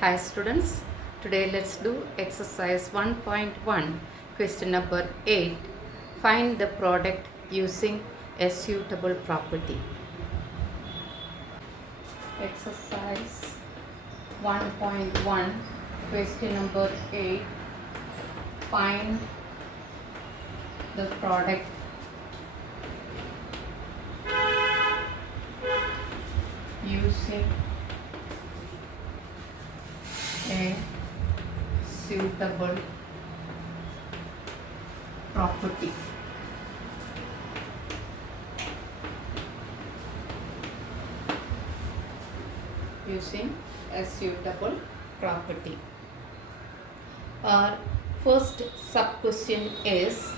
Hi students, today let's do exercise 1.1 question number 8. Find the product using a suitable property. Exercise 1.1 question number 8. Find the product using a suitable property. Using a suitable property. Our first sub question is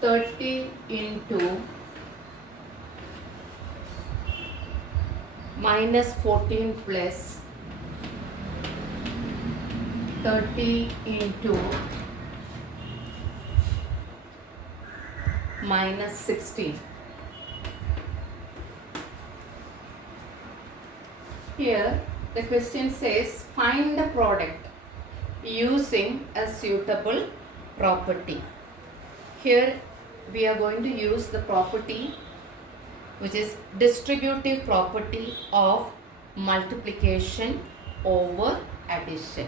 30 into minus 14 plus 30 into minus 16. Here the question says find the product using a suitable property. Here we are going to use the property which is distributive property of multiplication over addition.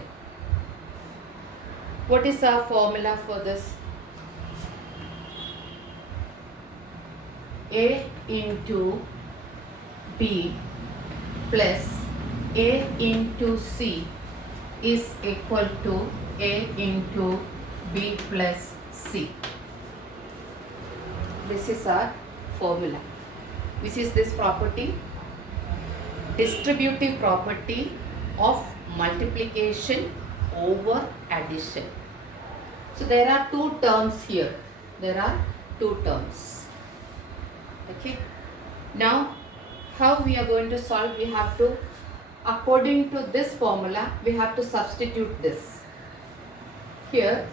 What is our formula for this? A into B plus A into C is equal to A into B plus C. This is our formula. Which is this property? Distributive property of multiplication over addition. So there are two terms here. Okay. Now how we are going to solve? We have to, according to this formula, we have to substitute this. Here,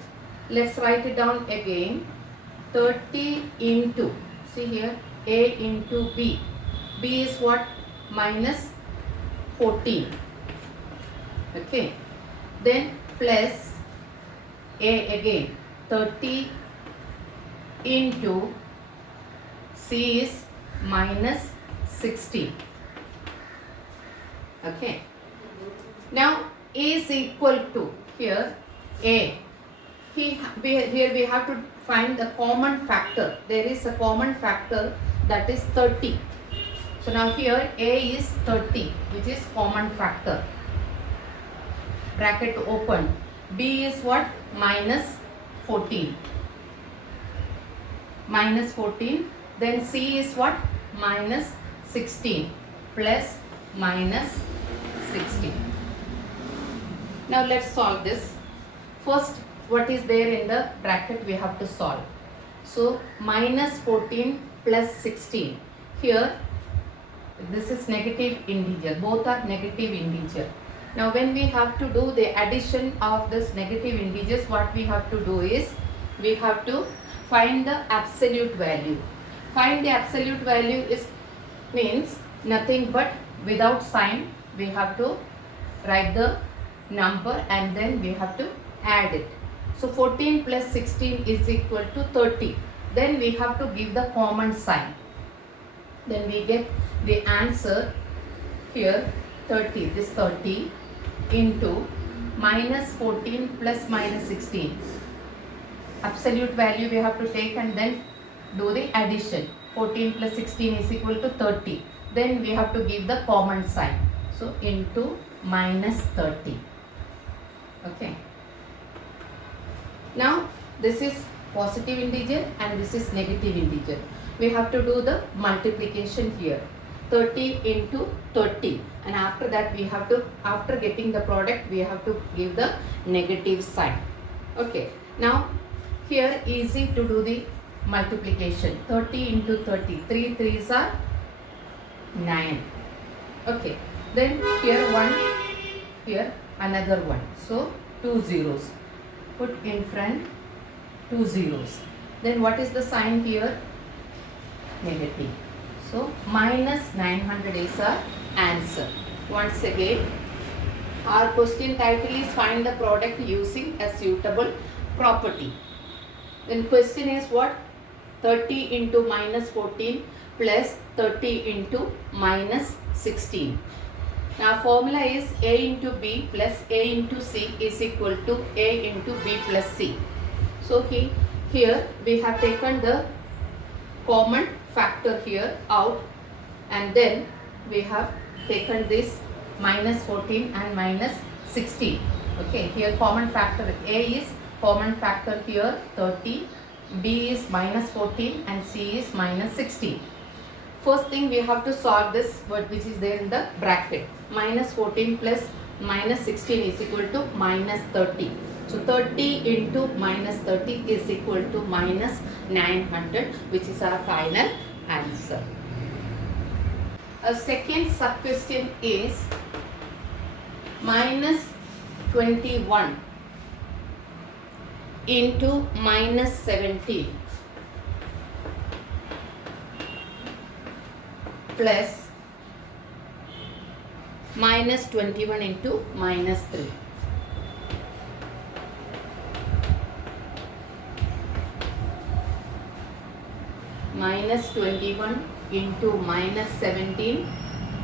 let's write it down again. 30 into, see here, A into B. B is what? Minus 14. Okay. Then plus A again. 30 into C is minus 16. Okay. Now A is equal to, here A. Here we have to find the common factor. There is a common factor, that is 30. So now here A is 30, which is common factor. Bracket open. B is what? Minus 14. Minus 14. Then C is what? Minus 16 plus minus 16. Now let's solve this. First, what is there in the bracket we have to solve. So minus 14 plus 16. Here this is negative integer. Both are negative integer. Now when we have to do the addition of this negative integers, what we have to do is we have to find the absolute value. Find the absolute value is means nothing but without sign we have to write the number and then we have to add it. So 14 plus 16 is equal to 30. Then we have to give the common sign. Then we get the answer here 30. This 30 into minus 14 plus minus 16. Absolute value we have to take and then do the addition. 14 plus 16 is equal to 30. Then we have to give the common sign. So into minus 30. Okay. Now this is positive integer and this is negative integer. We have to do the multiplication here. 30 into 30, and after that we have to, after getting the product, we have to give the negative sign. Okay. Now here easy to do the multiplication. 30 into 30. 3 3s are 9. Okay. Then here 1, here another 1. So 2 zeros. Put in front 2 zeros. Then what is the sign here? Negative. So minus 900 is our answer. Once again, our question title is find the product using a suitable property. Then question is what? 30 into minus 14 plus 30 into minus 16. Now formula is A into B plus A into C is equal to A into B plus C. So here we have taken the common factor here out, and then we have taken this minus 14 and minus 16. Okay, here common factor A is common factor here 30, B is minus 14 and C is minus 16. First thing we have to solve this word which is there in the bracket. Minus 14 plus minus 16 is equal to minus 30. So 30 into minus 30 is equal to minus 900, which is our final answer. A second sub question is minus 21 into minus 17 plus minus 21 into minus 3. Minus 21 into minus 17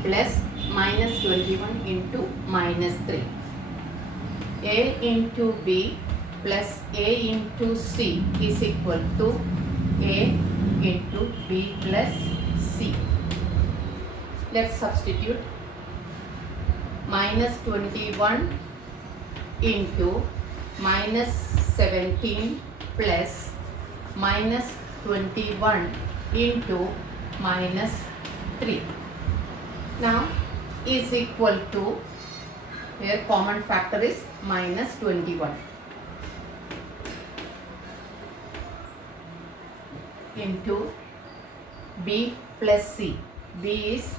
plus minus 21 into minus 3. A into B plus A into C is equal to A into B plus C. Let's substitute. Minus 21 into minus 17 plus minus 21 into minus 3. Now is equal to, here common factor is minus 21 into B plus C. B is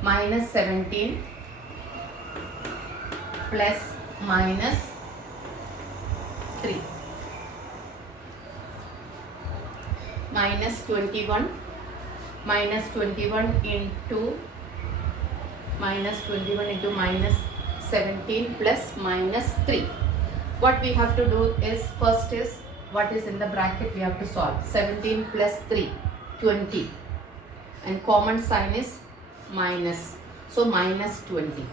minus 17 plus minus 3. Minus 21 into minus 17 plus minus 3. What we have to do is, first is what is in the bracket we have to solve. 17 plus 3, 20, and common sign is minus, so minus 20.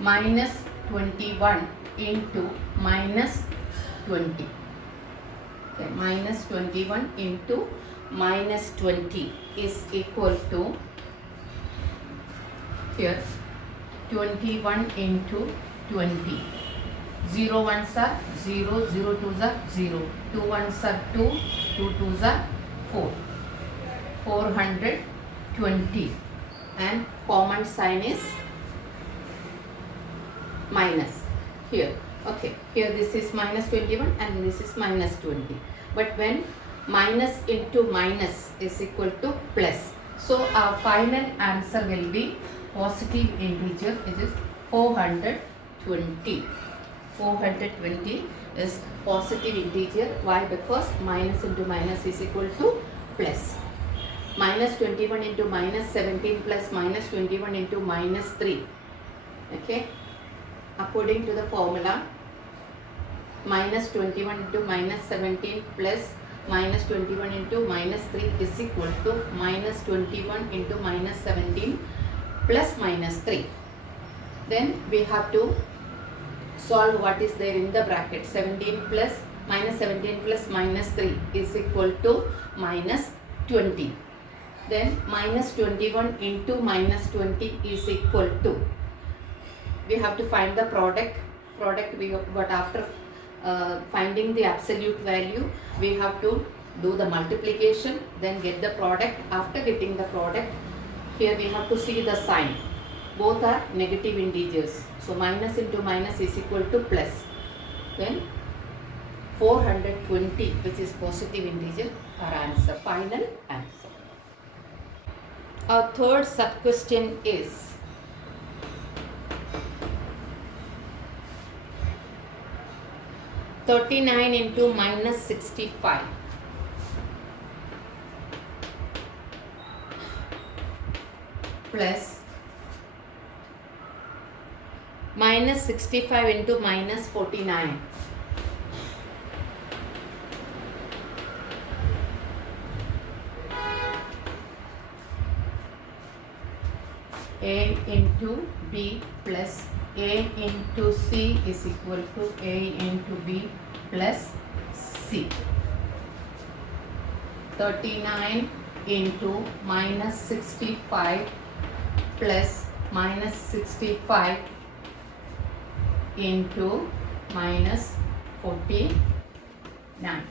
Minus 21 into minus 20. Okay, minus 21 into minus 20 is equal to, here 21 into 20. 0 ones are 0, 0 twos are 0, 2 ones are 2, 2 twos are 4. 420, and common sign is minus here. Okay, here this is minus 21 and this is minus 20. But when minus into minus is equal to plus, so our final answer will be positive integer, which is 420. 420 is positive integer. Why? Because minus into minus is equal to plus. Minus 21 into minus 17 plus minus 21 into minus 3. Okay, according to the formula, minus 21 into minus 17 plus minus 21 into minus 3 is equal to minus 21 into minus 17 plus minus 3. Then we have to solve what is there in the bracket. 17 plus minus 17 plus minus 3 is equal to minus 20. Then minus 21 into minus 20 is equal to, we have to find the product. But after finding the absolute value, we have to do the multiplication, then get the product. After getting the product, here we have to see the sign. Both are negative integers, so minus into minus is equal to plus. Then 420, which is positive integer, our answer, final answer. Our third sub question is (39 into minus 65). plus minus 65 into minus 49. A into B plus A into C is equal to A into B plus C. 39 into minus 65 plus minus 65 into minus 49.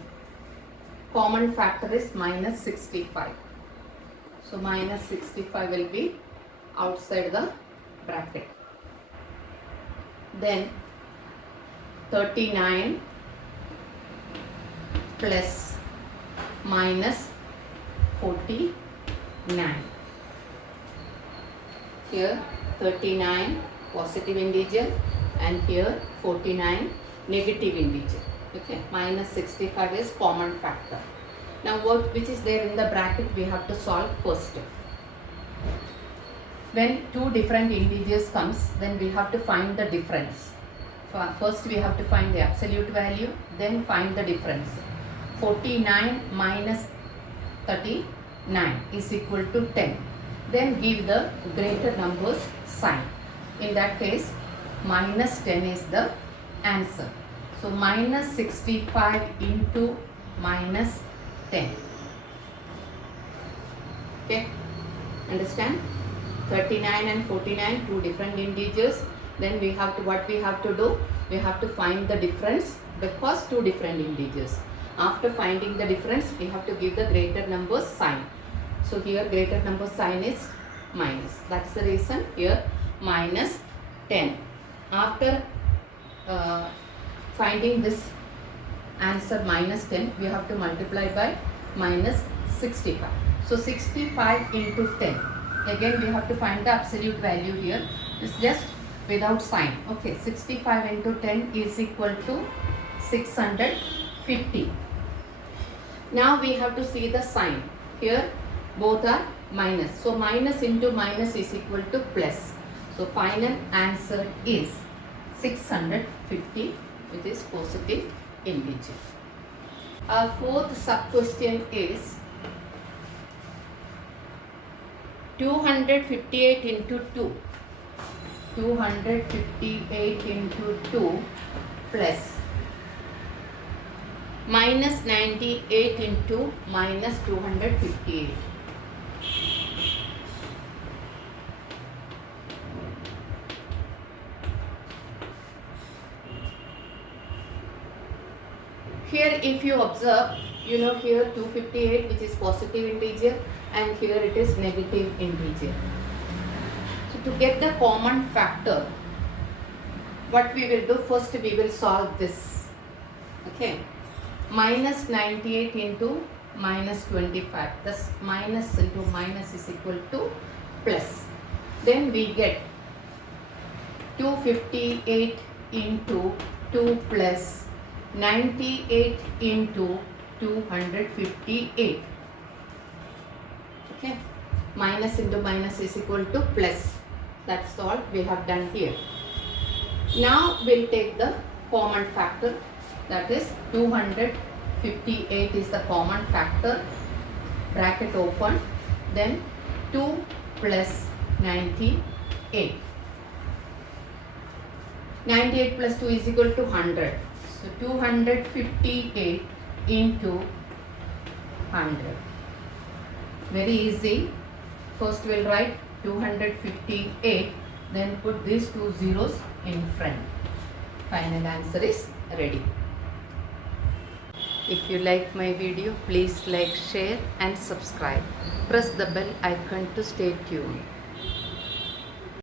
Common factor is minus 65. So minus 65 will be outside the bracket. Then 39 plus minus 49. Here 39 positive integer and here 49 negative integer. Okay, minus 65 is common factor. Now which is there in the bracket we have to solve first. When two different integers comes, then we have to find the difference. First we have to find the absolute value, then find the difference. 49 minus 39 is equal to 10. Then give the greater numbers sign. In that case, minus 10 is the answer. So minus 65 into minus 10. Okay, understand? 39 and 49, two different integers. Then we have to, what we have to do? We have to find the difference because two different integers. After finding the difference, we have to give the greater number sign. So here greater number sign is minus. That's the reason here minus 10. After finding this answer minus 10, we have to multiply by minus 65. So 65 into 10. Again we have to find the absolute value here. It's just without sign. Okay, 65 into 10 is equal to 650. Now we have to see the sign. Here both are minus. So minus into minus is equal to plus. So final answer is 650, which is positive integer. Our fourth sub question is 258 into 2. 258 into 2 plus minus 98 into minus 258. Here if you observe, you know here 258 which is positive integer and here it is negative integer. So to get the common factor, what we will do, first we will solve this. Okay, minus 98 into minus 25, thus minus into minus is equal to plus. Then we get 258 into 2 plus 98 into 258. Okay, minus into minus is equal to plus. That's all we have done here. Now we'll take the common factor, that is 258 is the common factor, bracket open, then 2 plus 98. 98 plus 2 is equal to 100. So 258 into 100. Very easy. First we'll write 258, then put these two zeros in front. Final answer is ready. If you like my video, please like, share and subscribe. Press the bell icon to stay tuned.